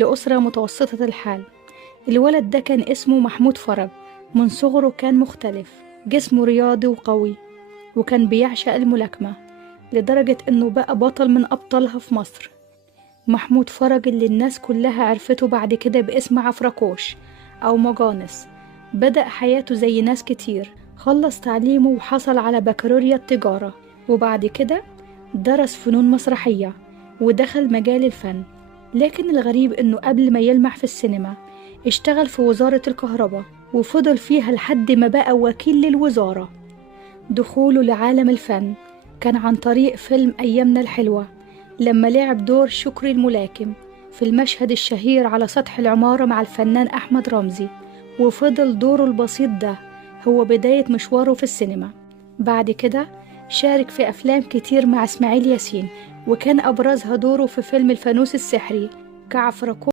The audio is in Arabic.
لأسرة متوسطة الحال. الولد ده كان اسمه محمود فرج. من صغره كان مختلف، جسمه رياضي وقوي، وكان بيعشق الملاكمة لدرجة إنه بقى بطل من أبطالها في مصر. محمود فرج اللي الناس كلها عرفته بعد كده باسم عفركوش أو مجانس. بدأ حياته زي ناس كتير، خلص تعليمه وحصل على بكالوريا التجارة، وبعد كده درس فنون مسرحية ودخل مجال الفن. لكن الغريب إنه قبل ما يلمح في السينما اشتغل في وزارة الكهرباء وفضل فيها لحد ما بقى وكيل للوزارة. دخوله لعالم الفن كان عن طريق فيلم أيامنا الحلوة، لما لعب دور شكري الملاكم في المشهد الشهير على سطح العمارة مع الفنان أحمد رمزي، وفضل دوره البسيط ده هو بداية مشواره في السينما. بعد كده شارك في أفلام كتير مع إسماعيل ياسين، وكان أبرزها دوره في فيلم الفانوس السحري كعفركوش